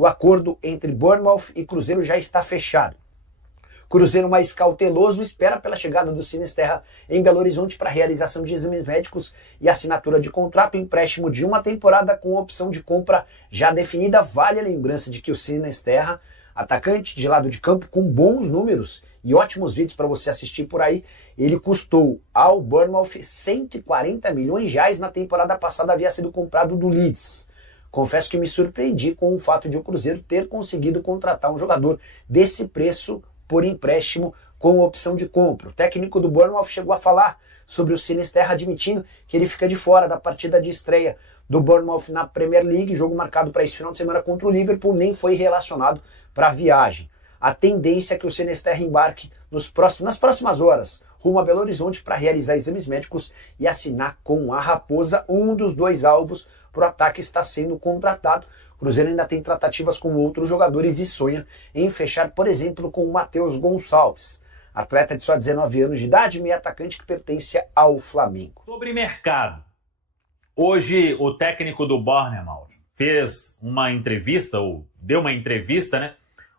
o acordo entre Bournemouth e Cruzeiro já está fechado. Cruzeiro mais cauteloso espera pela chegada do Sinisterra em Belo Horizonte para realização de exames médicos e assinatura de contrato, empréstimo de uma temporada com opção de compra já definida. Vale a lembrança de que o Sinisterra, atacante de lado de campo com bons números e ótimos vídeos para você assistir por aí, ele custou ao Bournemouth 140 milhões de reais. Na temporada passada havia sido comprado do Leeds. Confesso que me surpreendi com o fato de o Cruzeiro ter conseguido contratar um jogador desse preço por empréstimo com opção de compra. O técnico do Bournemouth chegou a falar sobre o Sinisterra, admitindo que ele fica de fora da partida de estreia do Bournemouth na Premier League, jogo marcado para esse final de semana contra o Liverpool, nem foi relacionado para a viagem. A tendência é que o Sinisterra embarque nas próximas horas rumo a Belo Horizonte para realizar exames médicos e assinar com a Raposa. Um dos dois alvos para o ataque está sendo contratado. O Cruzeiro ainda tem tratativas com outros jogadores e sonha em fechar, por exemplo, com o Matheus Gonçalves, atleta de só 19 anos de idade, meio atacante que pertence ao Flamengo. Sobre mercado, hoje o técnico do Bournemouth fez uma entrevista, ou deu uma entrevista, né?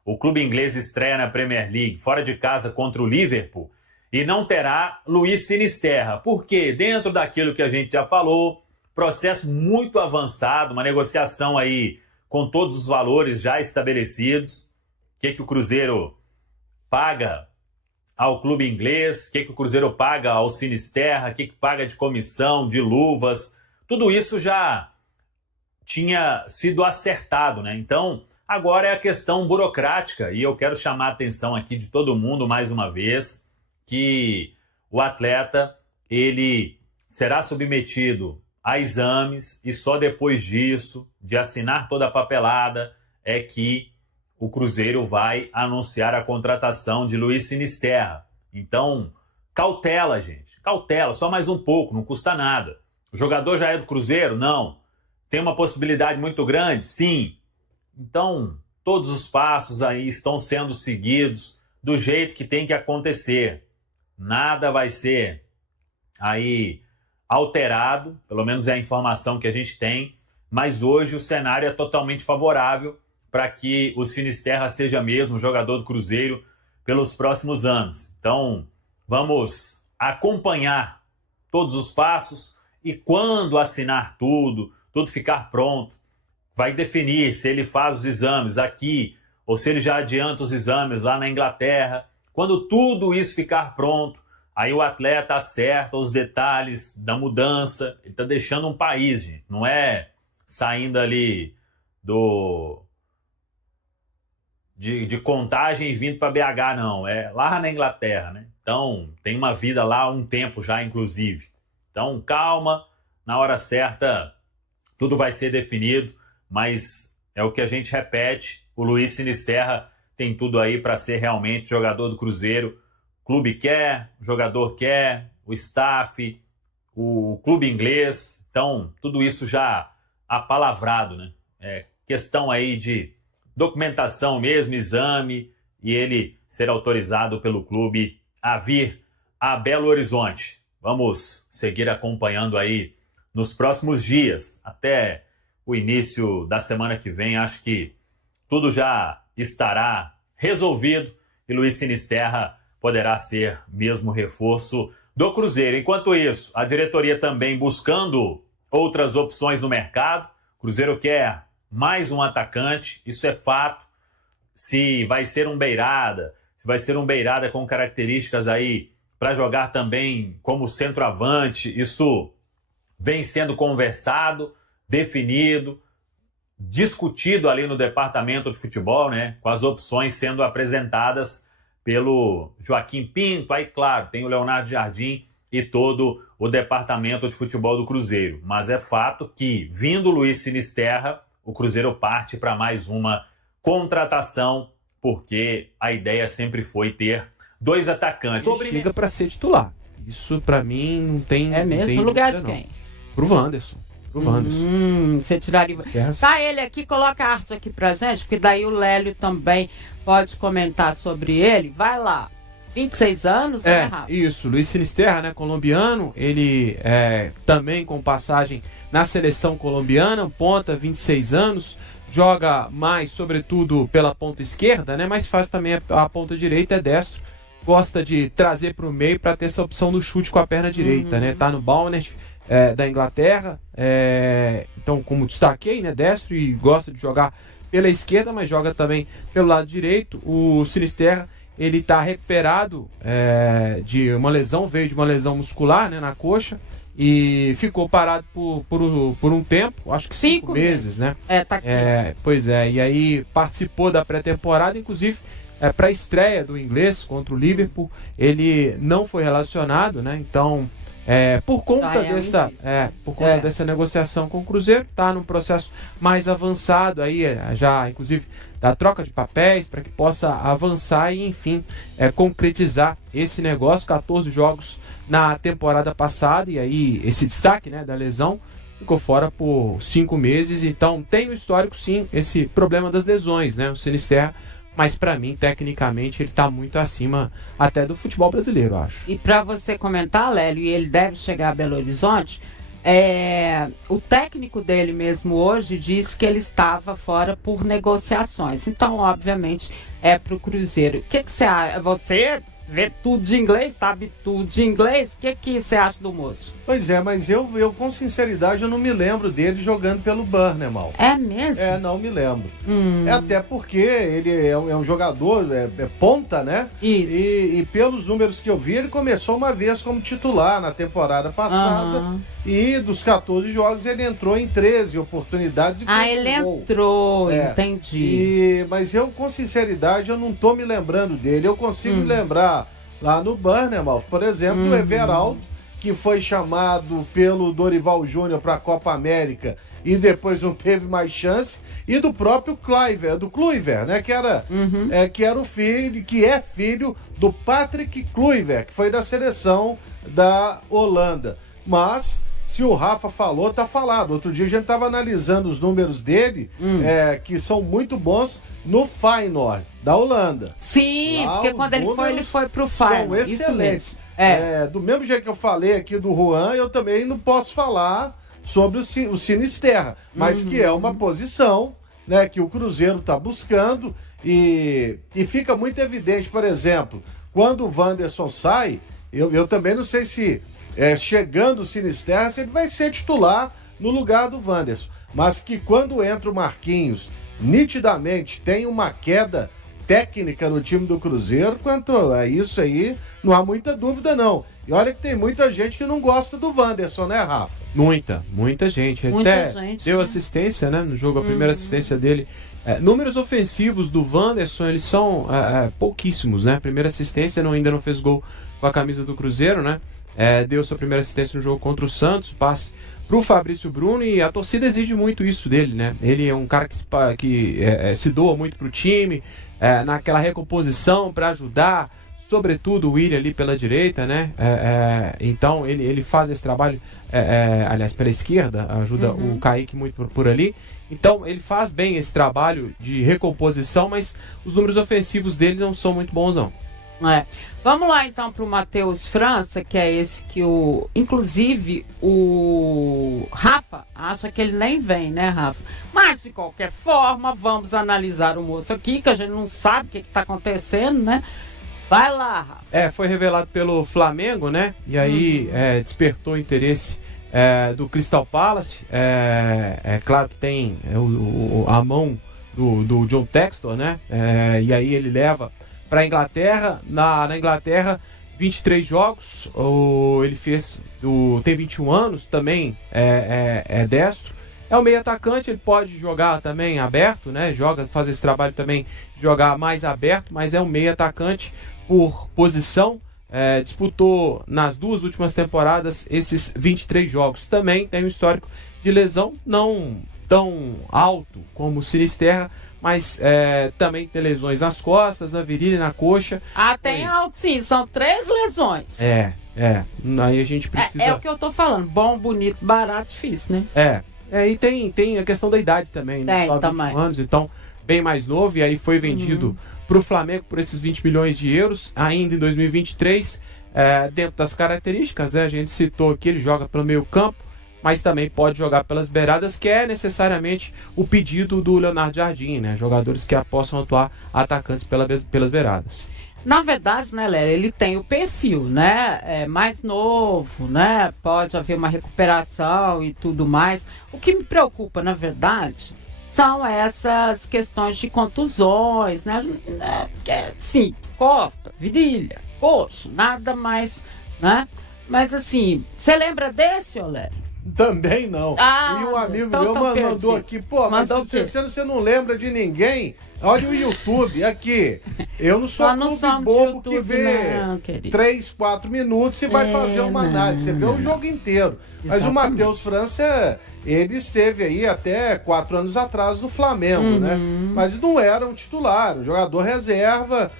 O clube inglês estreia na Premier League, fora de casa contra o Liverpool, e não terá Luiz Sinisterra. Por quê? Dentro daquilo que a gente já falou, processo muito avançado, uma negociação aí com todos os valores já estabelecidos. O que o Cruzeiro paga ao clube inglês, o que o Cruzeiro paga ao Sinisterra, o que paga de comissão, de luvas, tudo isso já tinha sido acertado, né? Então, agora é a questão burocrática, e eu quero chamar a atenção aqui de todo mundo mais uma vez, que o atleta, ele será submetido a exames e só depois disso, de assinar toda a papelada, é que o Cruzeiro vai anunciar a contratação de Luiz Sinisterra. Então, cautela, gente. Cautela, só mais um pouco, não custa nada. O jogador já é do Cruzeiro? Não. Tem uma possibilidade muito grande? Sim. Então, todos os passos aí estão sendo seguidos do jeito que tem que acontecer. Nada vai ser aí alterado, pelo menos é a informação que a gente tem, mas hoje o cenário é totalmente favorável para que o Sinisterra seja mesmo jogador do Cruzeiro pelos próximos anos. Então, vamos acompanhar todos os passos e quando assinar tudo ficar pronto, vai definir se ele faz os exames aqui ou se ele já adianta os exames lá na Inglaterra. Quando tudo isso ficar pronto, aí o atleta acerta os detalhes da mudança. Ele está deixando um país, gente. Não é saindo ali de Contagem e vindo para BH, não. É lá na Inglaterra, né? Então, tem uma vida lá há um tempo já, inclusive. Então, calma. Na hora certa, tudo vai ser definido. Mas é o que a gente repete. O Luiz Sinisterra tem tudo aí para ser realmente jogador do Cruzeiro. O clube quer, o jogador quer, o staff, o clube inglês. Então, tudo isso já apalavrado, né? É questão aí de documentação mesmo, exame, e ele ser autorizado pelo clube a vir a Belo Horizonte. Vamos seguir acompanhando aí nos próximos dias, até o início da semana que vem. Acho que tudo já estará resolvido e Luiz Sinisterra poderá ser mesmo reforço do Cruzeiro. Enquanto isso, a diretoria também buscando outras opções no mercado. O Cruzeiro quer mais um atacante, isso é fato. Se vai ser um beirada, com características aí para jogar também como centroavante, isso vem sendo conversado, definido, discutido ali no departamento de futebol, né? Com as opções sendo apresentadas pelo Joaquim Pinto. Aí, claro, tem o Leonardo Jardim e todo o departamento de futebol do Cruzeiro. Mas é fato que, vindo o Luiz Sinisterra, o Cruzeiro parte para mais uma contratação, porque a ideia sempre foi ter dois atacantes. Chega para ser titular. Isso, para mim, não tem... É mesmo? No lugar de quem? Pro Wanderson. Você tiraria... Tá ele aqui, coloca a arte aqui pra gente, porque daí o Lélio também pode comentar sobre ele. Vai lá. 26 anos, né, Rafa? Isso. Luiz Sinisterra, né, colombiano. Ele também com passagem na seleção colombiana, ponta, 26 anos. joga mais, sobretudo, pela ponta esquerda, né? Mas faz também a ponta direita, é destro. Gosta de trazer para o meio para ter essa opção do chute com a perna direita, né? Tá no Bournemouth, da Inglaterra, então, como destaquei, né? Destro, e gosta de jogar pela esquerda, mas joga também pelo lado direito. O Sinisterra, ele está recuperado de uma lesão, veio de uma lesão muscular, né, na coxa, e ficou parado por um tempo, acho que 5 meses, né? Tá aqui. Pois é, e aí participou da pré-temporada, inclusive para a estreia do inglês contra o Liverpool, ele não foi relacionado, né? Então, por conta dessa negociação com o Cruzeiro, está num processo mais avançado aí, já inclusive da troca de papéis para que possa avançar e, enfim, concretizar esse negócio. 14 jogos na temporada passada, e aí esse destaque, né, da lesão, ficou fora por 5 meses. Então tem no histórico, sim, esse problema das lesões, né, o Sinisterra, mas para mim, tecnicamente, ele está muito acima até do futebol brasileiro, eu acho. E para você comentar, Lélio, e ele deve chegar a Belo Horizonte, o técnico dele mesmo hoje disse que ele estava fora por negociações. Então, obviamente, é para o Cruzeiro. O que você acha? Você vê tudo de inglês, sabe tudo de inglês? O que você acha do moço? Pois é, mas eu com sinceridade, eu não me lembro dele jogando pelo Bournemouth. É mesmo? Não me lembro. Até porque ele é um jogador, ponta, né? Isso. E pelos números que eu vi, ele começou uma vez como titular na temporada passada. E dos 14 jogos, ele entrou em 13 oportunidades e fez ele gol. Entrou, entendi. Mas eu, com sinceridade, eu não tô me lembrando dele. Eu consigo me lembrar lá no Bournemouth, por exemplo, o Everaldo, que foi chamado pelo Dorival Júnior para a Copa América e depois não teve mais chance, e do próprio Kluivert, né, que era o filho, que é filho do Patrick Kluivert, que foi da seleção da Holanda. Mas se o Rafa falou, tá falado. Outro dia a gente tava analisando os números dele, que são muito bons no Feyenoord, da Holanda. Sim, lá, porque quando ele foi pro Feyenoord. São excelentes. Do mesmo jeito que eu falei aqui do Juan, eu também não posso falar sobre o Sinisterra, mas que é uma posição, né, que o Cruzeiro está buscando, e fica muito evidente, por exemplo, quando o Wanderson sai, eu também não sei se chegando o Sinisterra, se ele vai ser titular no lugar do Wanderson, mas que quando entra o Marquinhos, nitidamente tem uma queda técnica no time do Cruzeiro. Quanto a isso aí, não há muita dúvida, não. E olha que tem muita gente que não gosta do Wanderson, né, Rafa? Muita gente. Ele deu assistência, né, no jogo, a primeira assistência dele. Números ofensivos do Wanderson, eles são pouquíssimos, né? A primeira assistência, ainda não fez gol com a camisa do Cruzeiro, né? Deu sua primeira assistência no jogo contra o Santos, passe pro Fabrício Bruno, e a torcida exige muito isso dele, né? Ele é um cara que se doa muito pro time, naquela recomposição para ajudar, sobretudo o William ali pela direita, né? Então ele faz esse trabalho, aliás, pela esquerda, ajuda o Kaique muito por ali. Então ele faz bem esse trabalho de recomposição, mas os números ofensivos dele não são muito bons, não. Vamos lá então para o Matheus França, que é esse que inclusive o Rafa acha que ele nem vem, né, Rafa? Mas de qualquer forma, vamos analisar o moço aqui, que a gente não sabe o que está acontecendo, né? Vai lá, Rafa. Foi revelado pelo Flamengo, né? E aí despertou o interesse do Crystal Palace. Claro que tem a mão do John Textor, né? E aí ele leva para a Inglaterra. Na Inglaterra, 23 jogos, ele tem 21 anos, também é destro, é um meio atacante, ele pode jogar também aberto, né? Faz esse trabalho também, jogar mais aberto, mas é um meio atacante por posição. Disputou nas 2 últimas temporadas esses 23 jogos. Também tem um histórico de lesão, não tão alto como o Sinisterra, mas também tem lesões nas costas, na virilha e na coxa. Tem alto, sim, são 3 lesões. Aí a gente precisa... É o que eu tô falando, bom, bonito, barato, difícil, né? E tem a questão da idade também, né? Só 21 anos, então bem mais novo, e aí foi vendido para o Flamengo por esses 20 milhões de euros, ainda em 2023, dentro das características, né? A gente citou aqui, ele joga pelo meio campo, mas também pode jogar pelas beiradas, que é necessariamente o pedido do Leonardo Jardim, né? Jogadores que possam atuar atacantes pelas beiradas. Na verdade, né, Lélia, ele tem o perfil, né? É mais novo, né? Pode haver uma recuperação e tudo mais. O que me preocupa, na verdade, são essas questões de contusões, né? Sim, costa, virilha, coxa, nada mais, né? Mas assim, você lembra desse, Lélia? Também não. Ah, e um amigo então meu mandou perdido. aqui, pô, mas Mandou você não lembra de ninguém? Olha o YouTube aqui. Eu não sou Nós clube não bobo somos que de YouTube, vê não, querido. 3, 4 minutos e vai fazer uma análise. Você vê o jogo inteiro. Mas o Exatamente. Matheus França, ele esteve aí até 4 anos atrás no Flamengo, né? Mas não era um titular, um jogador reserva,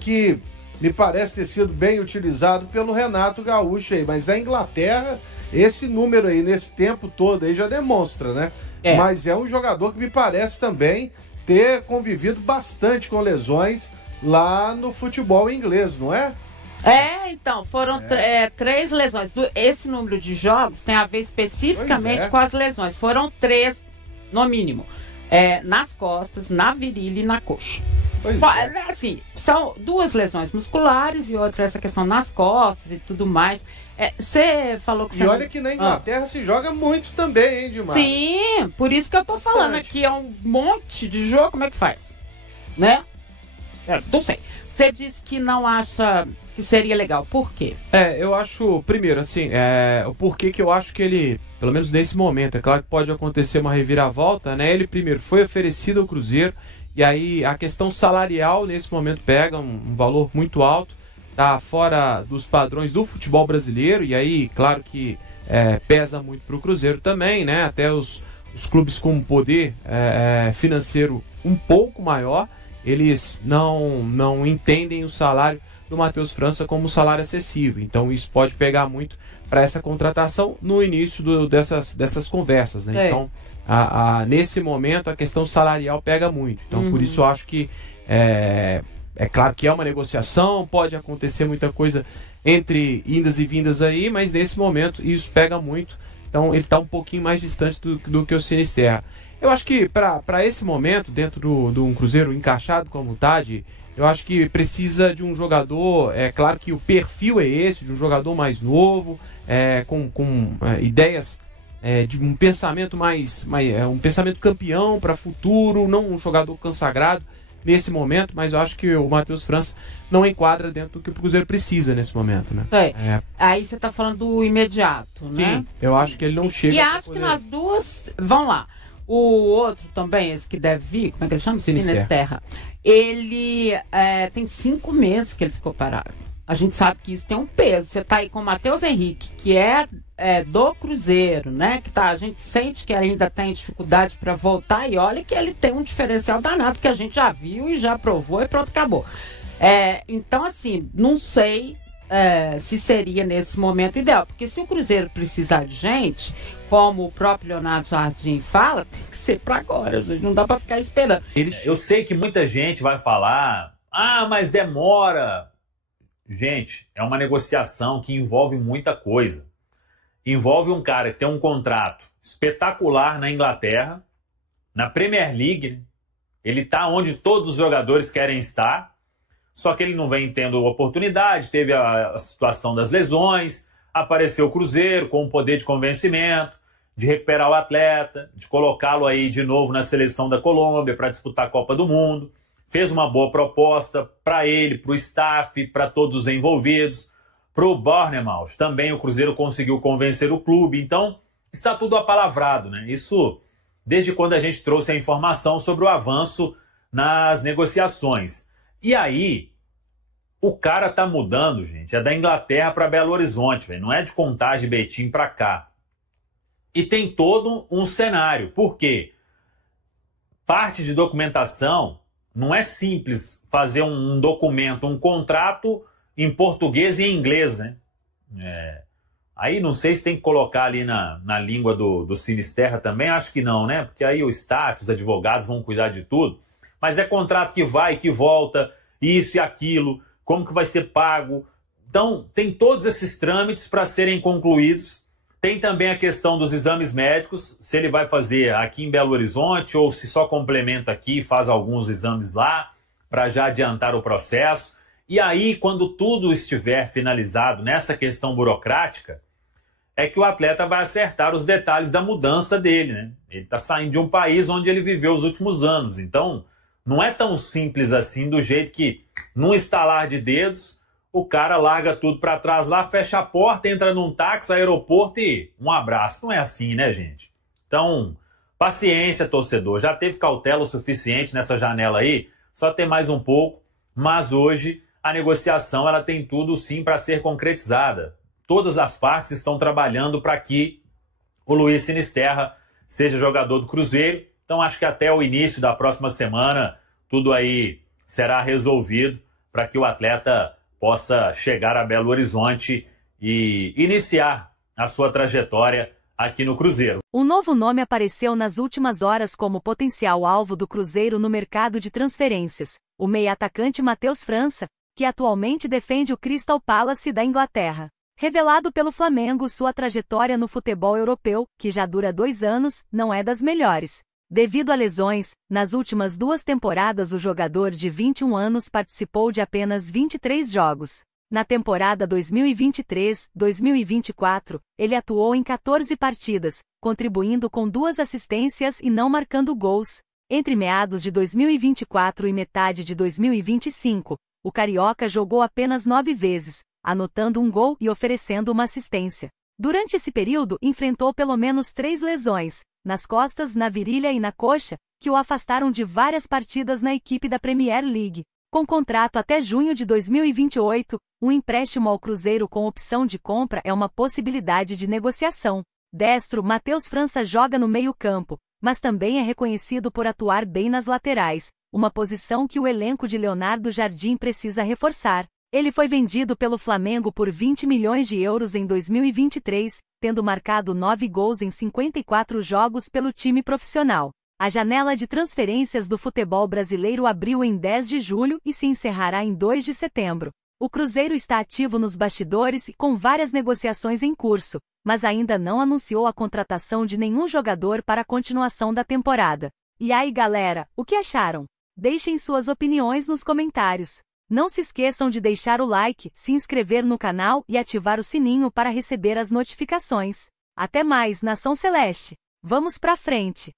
que me parece ter sido bem utilizado pelo Renato Gaúcho aí. Mas na Inglaterra, esse número aí, nesse tempo todo aí, já demonstra, né? Mas é um jogador que me parece também ter convivido bastante com lesões lá no futebol inglês, não é? Então, foram 3 lesões. Esse número de jogos tem a ver especificamente com as lesões. Foram 3, no mínimo. Nas costas, na virilha e na coxa. Assim, são 2 lesões musculares e outra essa questão nas costas e tudo mais. Você falou que você... E olha que na Inglaterra se joga muito também, hein, Dilmar? Sim, por isso que eu tô falando aqui, é um monte de jogo, como é que faz? Né? Não sei. Você disse que não acha que seria legal, por quê? Eu acho, primeiro, assim, o porquê que eu acho que ele, pelo menos nesse momento, é claro que pode acontecer uma reviravolta, né? Ele primeiro foi oferecido ao Cruzeiro, e aí a questão salarial nesse momento pega um valor muito alto, tá fora dos padrões do futebol brasileiro, e aí, claro que pesa muito para o Cruzeiro também, né? Até os clubes com poder financeiro um pouco maior, eles não entendem o salário do Matheus França como um salário acessível. Então isso pode pegar muito para essa contratação no início dessas conversas, né? Então, nesse momento, a questão salarial pega muito. Então, por isso eu acho que é claro que é uma negociação, pode acontecer muita coisa entre indas e vindas aí, mas nesse momento isso pega muito. Então ele está um pouquinho mais distante do que o Sinisterra. Eu acho que para esse momento, dentro de um Cruzeiro encaixado como o Tade, eu acho que precisa de um jogador, claro que o perfil é esse, de um jogador mais novo, com ideias de um pensamento um pensamento campeão para futuro, não um jogador consagrado nesse momento, mas eu acho que o Matheus França não enquadra dentro do que o Cruzeiro precisa nesse momento, né? Aí você tá falando do imediato, né? Sim, eu acho que ele não chega. E acho que nas duas, vão lá. O outro também, esse que deve vir, como é que ele chama? Sinisterra. Ele tem 5 meses que ele ficou parado. A gente sabe que isso tem um peso. Você tá aí com o Matheus Henrique, que é do Cruzeiro, né? Que a gente sente que ainda tem dificuldade para voltar, e olha que ele tem um diferencial danado que a gente já viu e já provou e pronto, acabou. Então, assim, não sei se seria nesse momento ideal, porque se o Cruzeiro precisar de gente, como o próprio Leonardo Jardim fala, tem que ser para agora, gente. Não dá para ficar esperando. Eu sei que muita gente vai falar, mas demora. Gente, é uma negociação que envolve muita coisa. Envolve um cara que tem um contrato espetacular na Inglaterra, na Premier League, né? Ele está onde todos os jogadores querem estar, só que ele não vem tendo oportunidade, teve a situação das lesões, apareceu o Cruzeiro com o poder de convencimento, de recuperar o atleta, de colocá-lo aí de novo na seleção da Colômbia para disputar a Copa do Mundo. Fez uma boa proposta para ele, para o staff, para todos os envolvidos. Para o Bournemouth também o Cruzeiro conseguiu convencer o clube. Então, está tudo apalavrado, né? Isso desde quando a gente trouxe a informação sobre o avanço nas negociações. E aí, o cara tá mudando, gente. É da Inglaterra para Belo Horizonte, véio. Não é de Contagem e Betim para cá. E tem todo um cenário. Por quê? Parte de documentação... Não é simples fazer um documento, um contrato em português e em inglês, né? Aí não sei se tem que colocar ali na língua do Sinisterra também, acho que não, né? Porque aí o staff, os advogados vão cuidar de tudo. Mas é contrato que vai, que volta, isso e aquilo, como que vai ser pago. Então, tem todos esses trâmites para serem concluídos Tem também a questão dos exames médicos, se ele vai fazer aqui em Belo Horizonte ou se só complementa aqui e faz alguns exames lá para já adiantar o processo. E aí, quando tudo estiver finalizado nessa questão burocrática, é que o atleta vai acertar os detalhes da mudança dele, né? Ele está saindo de um país onde ele viveu os últimos anos. Então, não é tão simples assim, do jeito que, num estalar de dedos, o cara larga tudo para trás lá, fecha a porta, entra num táxi, aeroporto e um abraço. Não é assim, né, gente? Então, paciência, torcedor. Já teve cautela o suficiente nessa janela aí, só tem mais um pouco. Mas hoje, a negociação ela tem tudo, sim, para ser concretizada. Todas as partes estão trabalhando para que o Luiz Sinisterra seja jogador do Cruzeiro. Então acho que até o início da próxima semana tudo aí será resolvido para que o atleta possa chegar a Belo Horizonte e iniciar a sua trajetória aqui no Cruzeiro. Um novo nome apareceu nas últimas horas como potencial alvo do Cruzeiro no mercado de transferências: o meia-atacante Matheus França, que atualmente defende o Crystal Palace da Inglaterra. Revelado pelo Flamengo, sua trajetória no futebol europeu, que já dura 2 anos, não é das melhores. Devido a lesões, nas últimas 2 temporadas o jogador de 21 anos participou de apenas 23 jogos. Na temporada 2023-2024, ele atuou em 14 partidas, contribuindo com 2 assistências e não marcando gols. Entre meados de 2024 e metade de 2025, o carioca jogou apenas 9 vezes, anotando um gol e oferecendo uma assistência. Durante esse período, enfrentou pelo menos 3 lesões, nas costas, na virilha e na coxa, que o afastaram de várias partidas na equipe da Premier League. Com contrato até junho de 2028, um empréstimo ao Cruzeiro com opção de compra é uma possibilidade de negociação. Destro, Matheus França joga no meio-campo, mas também é reconhecido por atuar bem nas laterais, uma posição que o elenco de Leonardo Jardim precisa reforçar. Ele foi vendido pelo Flamengo por 20 milhões de euros em 2023, tendo marcado 9 gols em 54 jogos pelo time profissional. A janela de transferências do futebol brasileiro abriu em 10 de julho e se encerrará em 2 de setembro. O Cruzeiro está ativo nos bastidores e com várias negociações em curso, mas ainda não anunciou a contratação de nenhum jogador para a continuação da temporada. E aí, galera, o que acharam? Deixem suas opiniões nos comentários. Não se esqueçam de deixar o like, se inscrever no canal e ativar o sininho para receber as notificações. Até mais, Nação Celeste! Vamos pra frente!